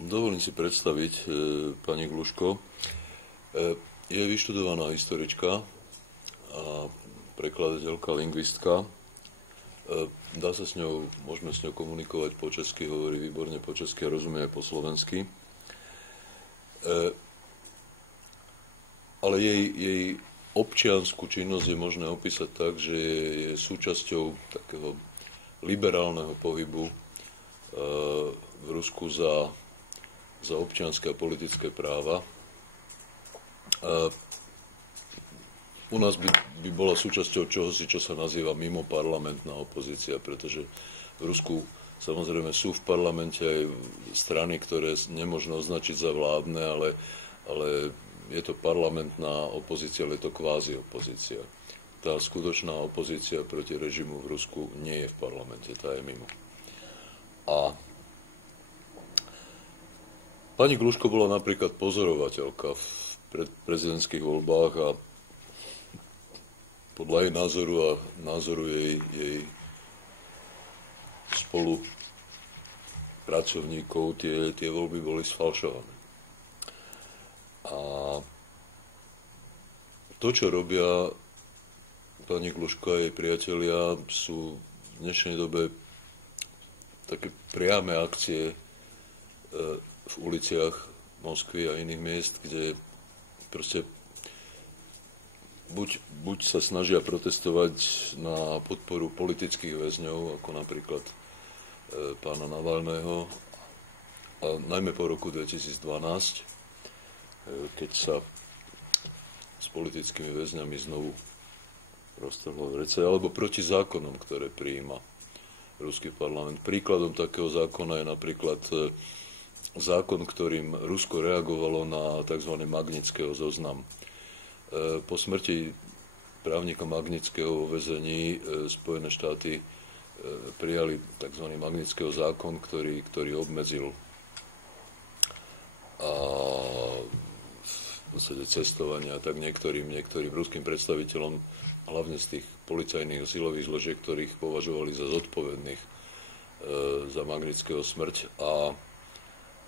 Dovolím si predstaviť pani Gluško. Je vyštudovaná historička a prekladateľka, lingvistka. Môžeme s ňou komunikovať po česky, hovorí výborne po česky a rozumie aj po slovensky. Ale jej občiansku činnosť je možné opísať tak, že je súčasťou takého liberálneho pohybu v Rusku za občianske a politické práva. U nás by bola súčasťou čohosi, čo sa nazýva mimoparlamentná opozícia, pretože v Rusku samozrejme sú v parlamente aj strany, ktoré nemožno označiť za vládne, ale je to parlamentná opozícia, ale je to kvázi opozícia. Tá skutočná opozícia proti režimu v Rusku nie je v parlamente, tá je mimo. A pani Gluško bola napríklad pozorovateľka v prezidentských voľbách a podľa jej názoru a názoru jej spolupracovníkov tie voľby boli sfalšované. A to, čo robia pani Gluško a jej priatelia, sú v dnešnej dobe také priame akcie v uliciach Moskvy a iných miest, kde proste buď sa snažia protestovať na podporu politických väzňov, ako napríklad pána Navalného, a najmä po roku 2012, keď sa s politickými väzňami znovu roztrhlo vrece, alebo proti zákonom, ktoré prijíma ruský parlament. Príkladom takého zákona je napríklad zákon, ktorým Rusko reagovalo na tzv. Magnického zoznam. Po smrti právnika Magnického vo väzení Spojené štáty prijali tzv. Magnického zákon, ktorý obmedzil v podstate cestovania tak niektorým ruským predstaviteľom, hlavne z tých policajných a silových zložiek, ktorých považovali za zodpovedných za Magnického smrť. A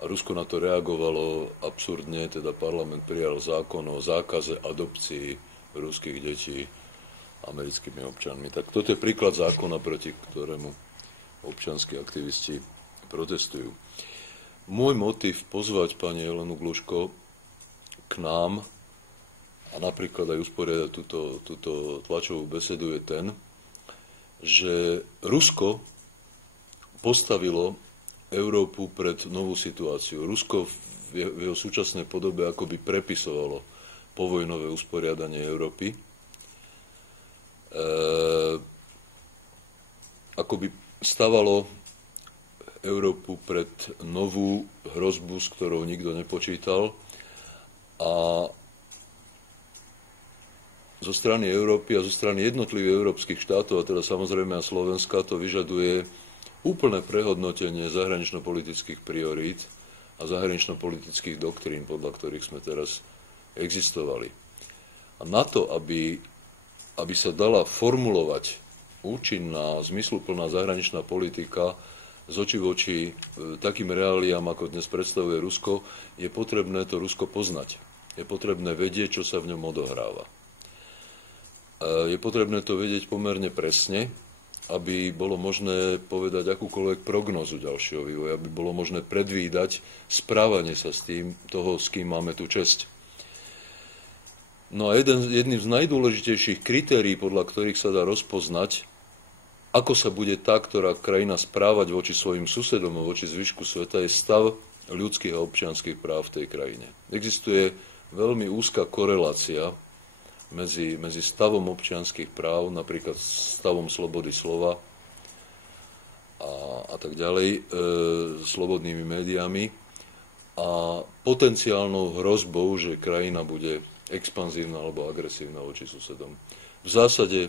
Rusko na to reagovalo absurdne, teda parlament prijal zákon o zákaze adopcií ruských detí americkými občanmi. Tak toto je príklad zákona, proti ktorému občianski aktivisti protestujú. Môj motív pozvať pani Elenu Gluško k nám a napríklad aj usporiadať túto tlačovú besedu je ten, že Rusko postavilo Európu pred novú situáciu. Rusko v jeho súčasnej podobe akoby prepisovalo povojnové usporiadanie Európy. Akoby stavalo Európu pred novú hrozbu, s ktorou nikto nepočítal. A zo strany Európy a zo strany jednotlivých európskych štátov, a teda samozrejme a Slovenska, to vyžaduje úplné prehodnotenie zahranično-politických priorít a zahranično-politických doktrín, podľa ktorých sme teraz existovali. A na to, aby sa dala formulovať účinná, zmysluplná zahraničná politika z očí v oči takým reáliám, ako dnes predstavuje Rusko, je potrebné to Rusko poznať. Je potrebné vedieť, čo sa v ňom odohráva. Je potrebné to vedieť pomerne presne, aby bolo možné povedať akúkoľvek prognozu ďalšieho vývoja, aby bolo možné predvídať správanie sa s toho, s kým máme tú česť. No a jedným z najdôležitejších kritérií, podľa ktorých sa dá rozpoznať, ako sa bude tá, ktorá krajina správať voči svojim susedom a voči zvyšku sveta, je stav ľudských a občianskych práv v tej krajine. Existuje veľmi úzka korelácia medzi stavom občianskych práv, napríklad stavom slobody slova a tak ďalej, slobodnými médiami a potenciálnou hrozbou, že krajina bude expanzívna alebo agresívna voči susedom. V zásade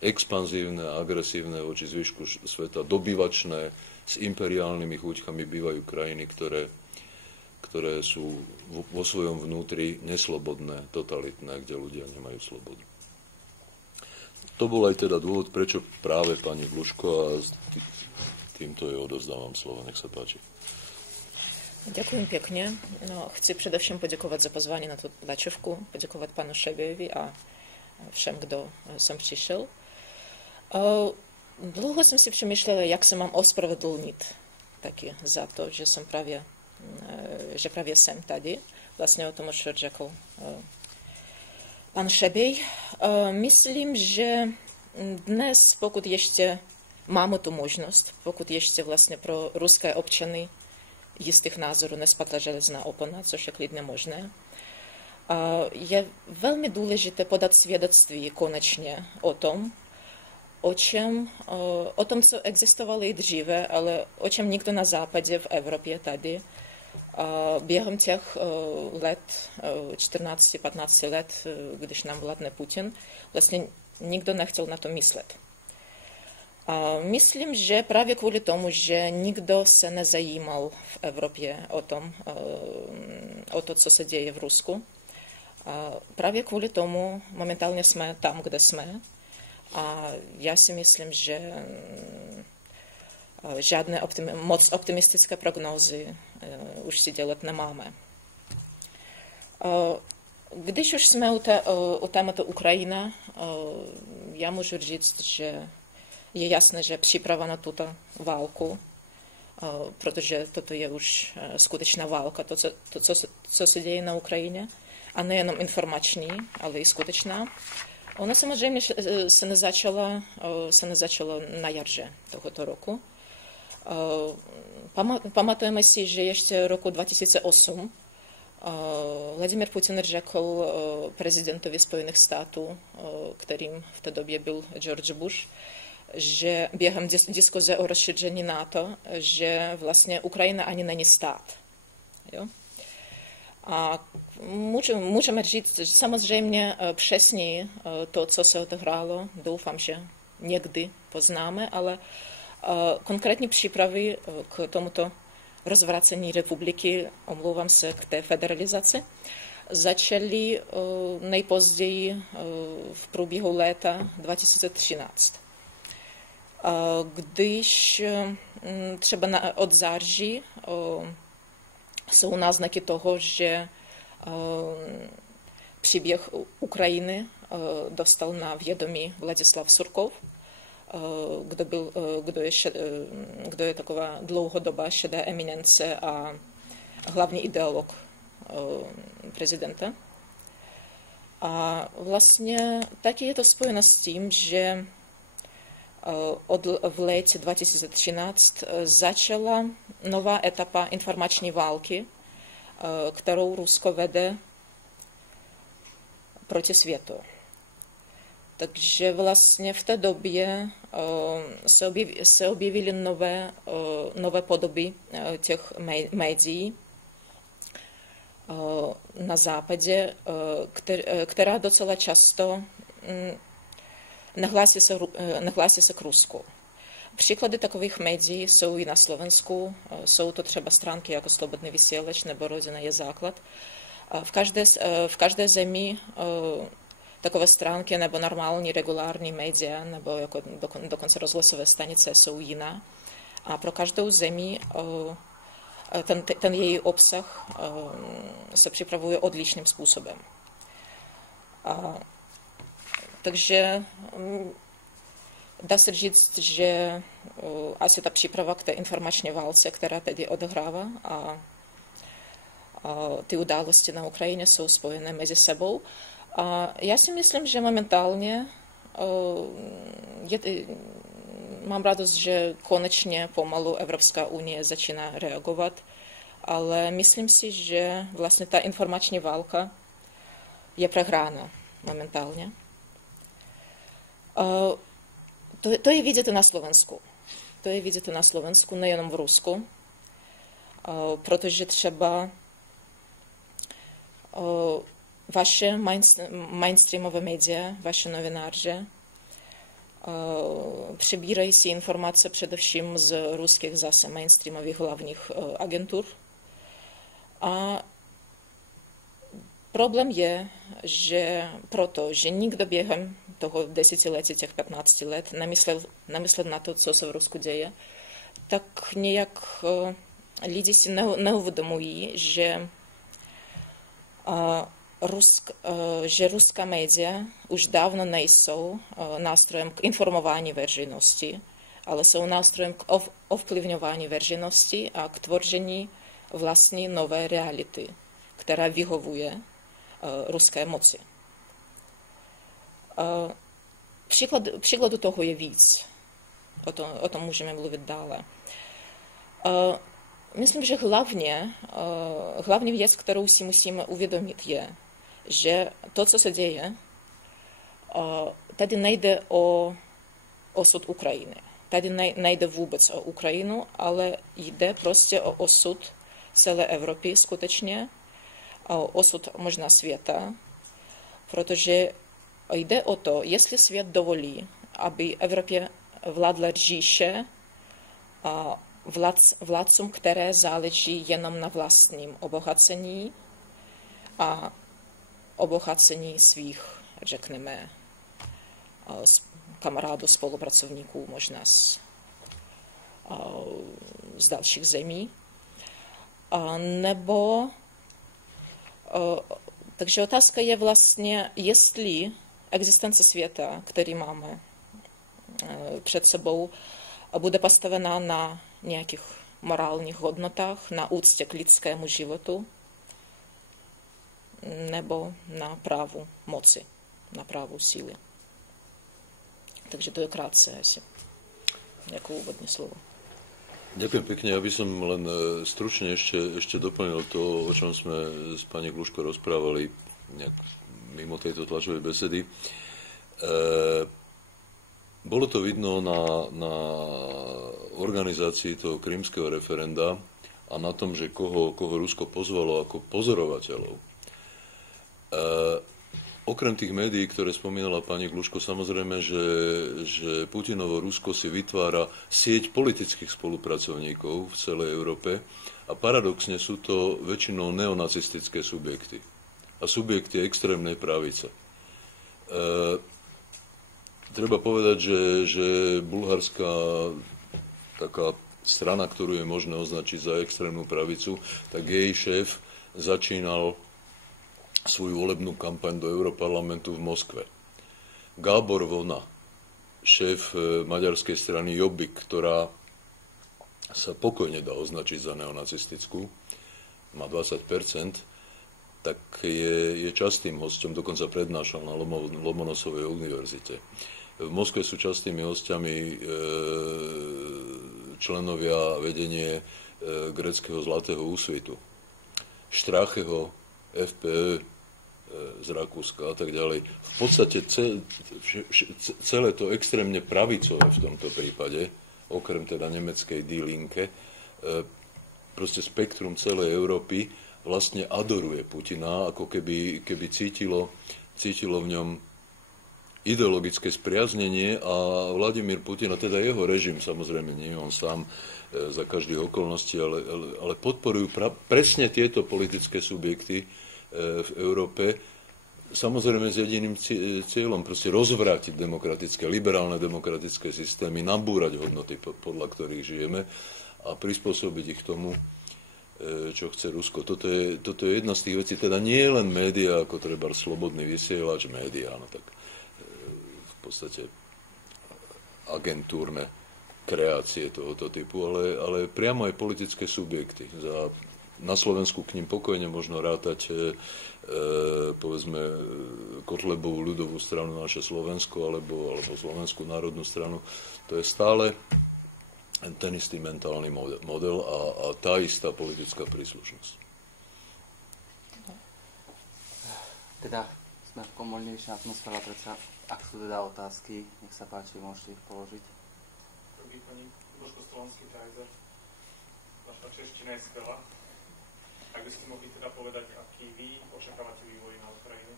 expanzívne a agresívne voči zvyšku sveta, dobyvačné s imperiálnymi chúťkami bývajú krajiny, ktoré sú vo svojom vnútri neslobodné, totalitné, kde ľudia nemajú slobodu. To bol aj teda dôvod, prečo práve pani Gluško, a týmto jej odovzdávam slovo. Nech sa páči. Děkuji pěkně. No, chci především poděkovat za pozvání na tu tlačovku, poděkovat panu Šebějovi a všem, kdo sem přišel. Dlouho jsem si přemýšlela, jak se mám ospravedlnit taky za to, že právě jsem tady. Vlastně o tom už řekl pan Šeběj. Myslím, že dnes, pokud ještě máme tu možnost, pokud ještě vlastně pro ruské občany jistých názorů nespadla železná opona, což je klidně možné, je velmi důležité podat svědectví konečně o tom, co existovalo i dříve, ale o čem nikdo na západě v Evropě tady během těch let, 14-15 let, když nám vládne Putin, vlastně nikdo nechtěl na to myslet. Myslím, že právě kvůli tomu, že nikdo se nezajímal v Evropě o to, co se děje v Rusku, právě kvůli tomu momentálně jsme tam, kde jsme. A já si myslím, že žádné moc optimistické prognózy už si dělat nemáme. Když už jsme u tématu Ukrajina, já můžu říct, že je jasné, že příprava na tuto válku, protože toto je už skutečná válka, co se děje na Ukrajině, a nejenom informační, ale i skutečná. Ona samozřejmě se nezačala na jaře tohoto roku. Pamatujeme si, že ještě roku 2008 Vladimir Putin řekl prezidentovi Spojených států, kterým v té době byl George Bush, že během diskuze o rozšíření NATO, že vlastně Ukrajina ani není stát. Jo? A můžeme říct, že samozřejmě přesně to, co se odehrálo, doufám, že někdy poznáme, ale konkrétní přípravy k tomuto rozvracení republiky, omlouvám se, k té federalizaci, začaly nejpozději v průběhu léta 2013. Když třeba od září jsou náznaky toho, že příběh Ukrajiny dostal na vědomí Vladislav Surkov, kdo je taková dlouhodobá šedá eminence a hlavní ideolog prezidenta. A vlastně taky je to spojeno s tím, že v létě 2013 začala nová etapa informační války, kterou Rusko vede proti světu. Takže vlastně v té době se objevily nové podoby těch médií na západě, která docela často nehlásí se k Rusku. Příklady takových médií jsou i na Slovensku. Jsou to třeba stránky jako Slobodný vysílač nebo Rodina je základ. V každé zemi takové stránky nebo normální regulární média nebo jako dokonce rozhlasové stanice jsou jiná. A pro každou zemi ten její obsah se připravuje odlišným způsobem. Takže dá se říct, že asi ta příprava k té informační válce, která tedy odehrává, a ty události na Ukrajině jsou spojené mezi sebou. A já si myslím, že momentálně mám radost, že konečně pomalu Evropská unie začíná reagovat, ale myslím si, že vlastně ta informační válka je prohrána momentálně. To je vidět na Slovensku. To je vidět na Slovensku, nejenom v Rusku, protože třeba vaše mainstreamové média, vaše novináři přebírají si informace především z ruských zase mainstreamových hlavních agentur. A problém je, že protože nikdo během toho 10 let, těch 15 let nemyslel na to, co se v Rusku děje, tak nějak lidi si neuvědomují, že ruská média už dávno nejsou nástrojem k informování veřejnosti, ale jsou nástrojem k ovplyvňování veřejnosti a k tvoření vlastní nové reality, která vyhovuje ruské moci. Příkladu toho je víc. O tom můžeme mluvit dále. Myslím, že hlavní věc, kterou si musíme uvědomit, je, že to, co se děje, tady nejde o osud Ukrajiny. Tady nejde vůbec o Ukrajinu, ale jde prostě o osud celé Evropy skutečně, o osud možná světa, protože jde o to, jestli svět dovolí, aby Evropě vládla říše vládcům, které záleží jenom na vlastním obohacení a obohacení svých, řekneme, kamarádů, spolupracovníků, možná z dalších zemí. Takže otázka je vlastně, jestli existence světa, který máme před sebou, bude postavená na nějakých morálních hodnotách, na úctě k lidskému životu, nebo na právu moci, na právu síly. Takže to je krátce asi, ako úvodné slovo. Ďakujem pekne. Ja by som len stručne ešte doplnil to, o čom sme s pani Gluško rozprávali nejak mimo tejto tlačovej besedy. Bolo to vidno na organizácii toho krymského referenda a na tom, že koho Rusko pozvalo ako pozorovateľov. Okrem tých médií, ktoré spomínala pani Gluško, samozrejme, že Putinovo Rusko si vytvára sieť politických spolupracovníkov v celej Európe a paradoxne sú to väčšinou neonacistické subjekty a subjekty extrémnej pravice. Treba povedať, že bulharská taká strana, ktorú je možné označiť za extrémnu pravicu, tak jej šéf začínal svoju volebnú kampaň do Europarlamentu v Moskve. Gábor Vona, šéf maďarskej strany Jobbik, ktorá sa pokojne dá označiť za neonacistickú, má 20%, tak je častým hosťom, dokonca prednášal na Lomonosovej univerzite. V Moskve sú častými hosťami členovia vedenie gréckeho Zlatého úsvitu, Štrácheho, FPÖ z Rakúska a tak ďalej. V podstate celé to extrémne pravicové v tomto prípade, okrem teda nemeckej Die Linke, proste spektrum celej Európy vlastne adoruje Putina, ako keby cítilo v ňom ideologické spriaznenie a Vladimír Putin, a teda jeho režim, samozrejme nie on sám za každých okolností, ale podporujú presne tieto politické subjekty v Európe, samozrejme s jediným cieľom, proste rozvrátiť liberálne demokratické systémy, nabúrať hodnoty, podľa ktorých žijeme a prispôsobiť ich tomu, čo chce Rusko. Toto je jedna z tých vecí, teda nie je len média, ako treba slobodný vysielač, média, no tak v podstate agentúrne kreácie tohoto typu, ale priamo aj politické subjekty. Na Slovensku k ním pokojne možno rátať povedzme Kotlebovú ľudovú stranu Naše Slovensko alebo Slovenskú národnú stranu. To je stále ten istý mentálny model a tá istá politická príslušnosť. Teda sme v komolnejšej atmosfére, predsa ak sú teda otázky, nech sa páči, môžete ich položiť. Dobrý, pani Božko Stolonský, Kaiser. Vaša čeština je skvelá. Ak by ste mohli teda povedať, aký vy očakávate vývoj na Ukrajine?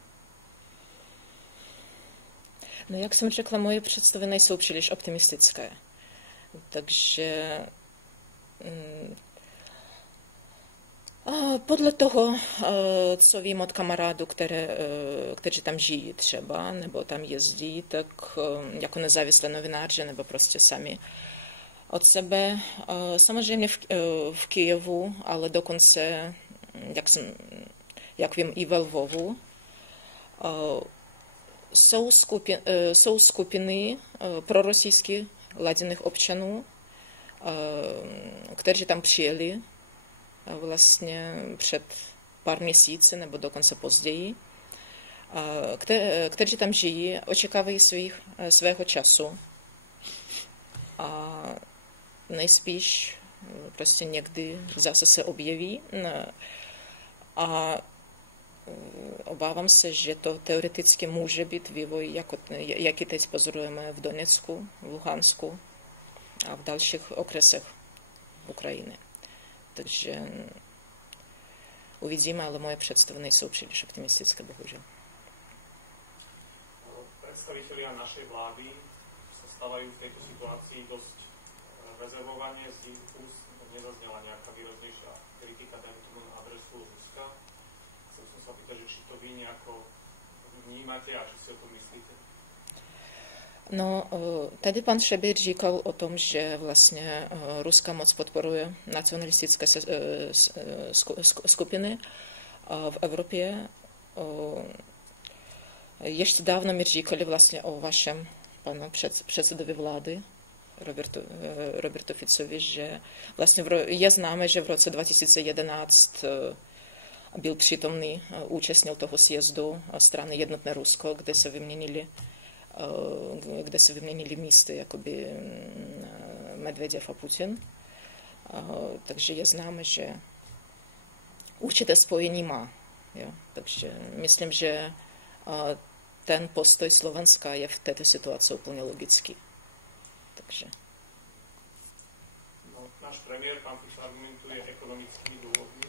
No, jak jsem řekla, moje představy nejsou příliš optimistické. Takže podle toho, co vím od kamarádů, kteří tam žijí třeba, nebo tam jezdí, tak jako nezávislé novináři, nebo prostě sami, od sebe. Samozřejmě v Kyjevu, ale dokonce, jak vím, i ve Lvovu, jsou skupiny prorosijských laděných občanů, kteří tam přijeli vlastně před pár měsíci nebo dokonce později, kteří tam žijí, očekávají svého času a nejspíš prostě někdy zase se objeví a obávám se, že to teoreticky může být vývoj, jaký teď pozorujeme v Donecku, v Luhansku a v dalších okresech Ukrajiny. Takže uvidíme, ale moje představy nejsou příliš optimistické, bohužel. Predstavitelia našej vlády sa stávajú v tejto situácii dosť rezervovane, z ich úst nezaznela nejaká výraznejšia kritika, dajme tomu na adresu Ruska. Chcel som sa pýtať, že či to vy nejako vnímate a či si o tom myslíte? No, tady pan Šebejt říkal o tom, že vlastně Ruska moc podporuje nacionalistické skupiny v Evropě. Ještě dávno mi říkali vlastně o vašem panu předsedovi vlády, Robertu Ficovi, že vlastně je známé, že v roce 2011 byl přítomný, účastnil toho sjezdu strany Jednotné Rusko, kde se vyměnili místy jakoby Medveděv a Putin. Takže je známé, že určité spojení má. Jo? Takže myslím, že ten postoj Slovenska je v této situaci úplně logický. Takže. No, náš premiér, pán Fico, argumentuje ekonomickými dôvodmi.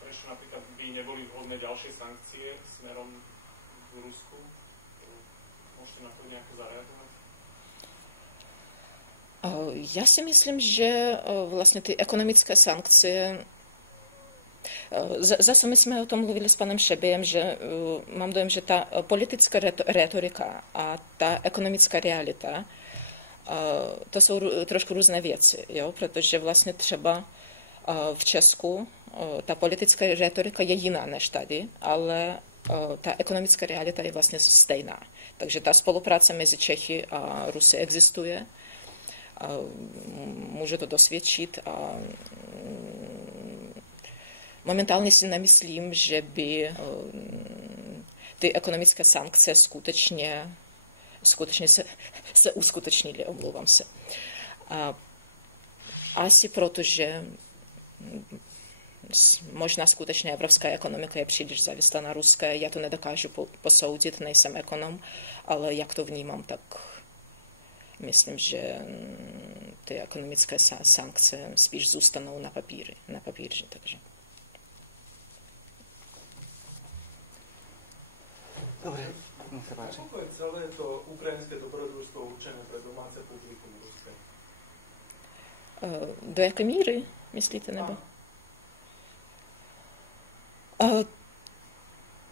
Prečo napríklad by neboli vhodné ďalšie sankcie smerom k Rusku? Môžete na to nejako zareagovat? Já si myslím, že vlastně ty ekonomické sankce, zase my jsme o tom mluvili s panem Šebejem, že mám dojem, že ta politická retorika a ta ekonomická realita, to jsou trošku různé věci, jo? Protože vlastně třeba v Česku ta politická retorika je jiná než tady, ale ta ekonomická realita je vlastně stejná. Takže ta spolupráce mezi Čechy a Rusy existuje, může to dosvědčit a momentálně si nemyslím, že by ty ekonomické sankce skutečně se uskutečnily, omlouvám se. Asi protože možná skutečně evropská ekonomika je příliš závislá na ruské. Já to nedokážu posoudit, nejsem ekonom, ale jak to vnímám, tak myslím, že ty ekonomické sankce spíš zůstanou na papíře. Takže. Dobre, nech sa páči. Ako je celé to ukrajinské dobrodružstvo určené pre domáce publikum ruské? Do jaké míry, myslíte, nebo?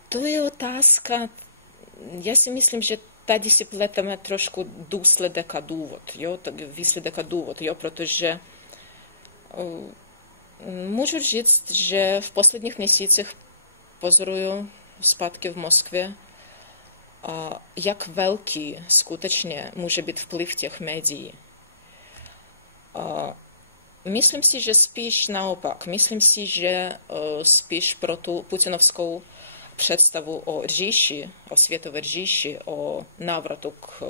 To je otázka. Já si myslím, že tady si pleteme trošku důsledek a důvod, jo, výsledek a důvod, jo, protože můžu říct, že v posledních měsících pozoruju zpátky v Moskvě, jak velký skutečně může být vplyv těch médií. Myslím si, že spíš naopak. Myslím si, že spíš pro tu putinovskou představu o říši, o světové říši, o návratu k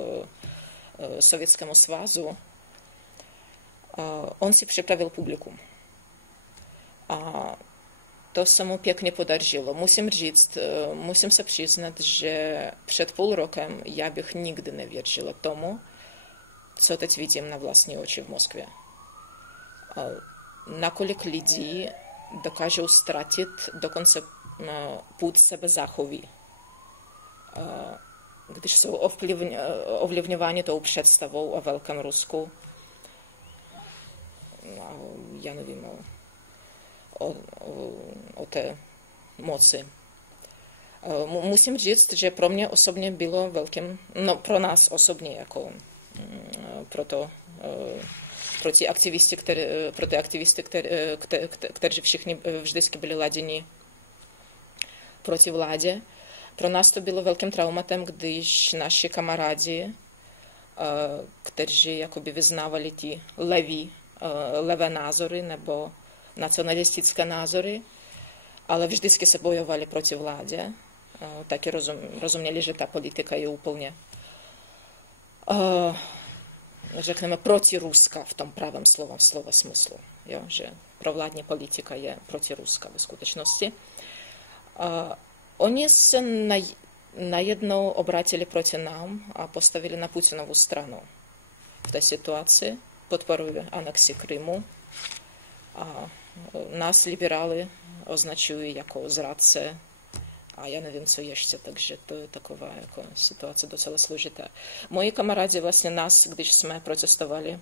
Sovětskému svazu, on si připravil publikum. A to se mu pěkně podařilo. Musím se přiznat, že před půl rokem já bych nikdy nevěřila tomu, co teď vidím na vlastní oči v Moskvě. Nakolik lidí dokážou ztratit dokonce půd sebezáchoví, když jsou ovlivňováni tou představou o velkém Rusku, já nevím, o té moci. Musím říct, že pro mě osobně bylo velkým, no pro nás osobně jako proti aktivisty, kteří všichni vždycky byli laděni proti vládě. Pro nás to bylo velkým traumatem, když naši kamarádi, kteří jakoby vyznávali ty levé názory nebo nacionalistické názory, ale vždycky se bojovali proti vládě, taky rozuměli, že ta politika je úplně, řekneme, proti Ruska v tom pravém slova smyslu. Jo? Že provládní politika je proti Ruska ve skutečnosti. Oni se najednou obrátili proti nám a postavili na Putinovu stranu. V té situaci podporují anexi Krymu a nás liberály označují jako zradce a já nevím, co ještě, takže to je taková jako situace docela složitá. Moji kamarádi vlastně nás, když jsme protestovali,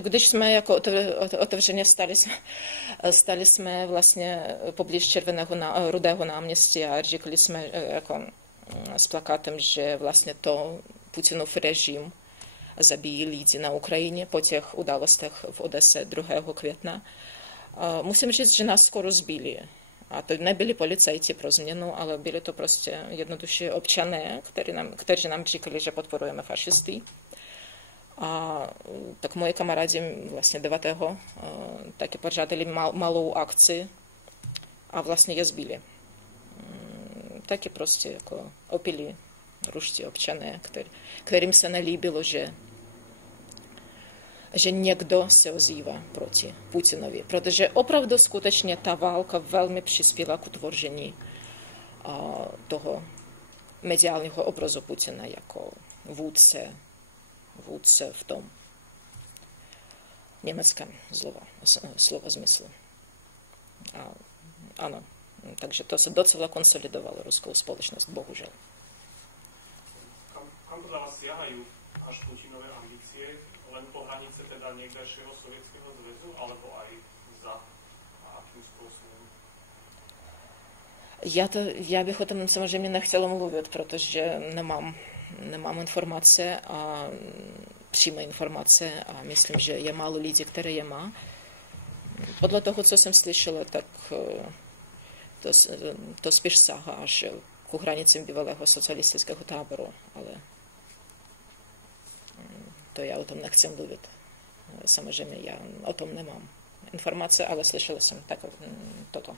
když jsme jako otevřeně stali jsme vlastně poblíž Rudého náměstí a říkali jsme jako s plakátem, že vlastně to Putinův režim zabíjí lidi na Ukrajině po těch událostech v Odese 2. května. Musím říct, že nás skoro zbili. A to nebyli policajti pro změnu, ale byli to prostě jednoduše občané, kteří nám říkali, že podporujeme fašisty. A tak moji kamarádi vlastně 9. taky pořádali malou akci a vlastně je zbili. Taky prostě jako opilí ruští občané, kterým se nelíbilo, že někdo se ozývá proti Putinovi. Protože opravdu skutečně ta válka velmi přispěla k utvoření toho mediálního obrazu Putina jako vůdce v tom německém slova smyslu. Ano, takže to se docela konsolidovalo ruskou společnost, bohužel. Kam podľa vás siahajú až Putinové ambície? Len po hranice teda niekdejšieho Sovětského zväzu, alebo aj za a akým způsobem? Já bych o tom samozřejmě nechtěla mluvit, protože nemám informace a přímé informace a myslím, že je málo lidí, které je má. Podle toho, co jsem slyšela, tak to spíš sahá až k hranicím bývalého socialistického táboru, ale to já o tom nechci mluvit. Samozřejmě já o tom nemám informace, ale slyšela jsem toto.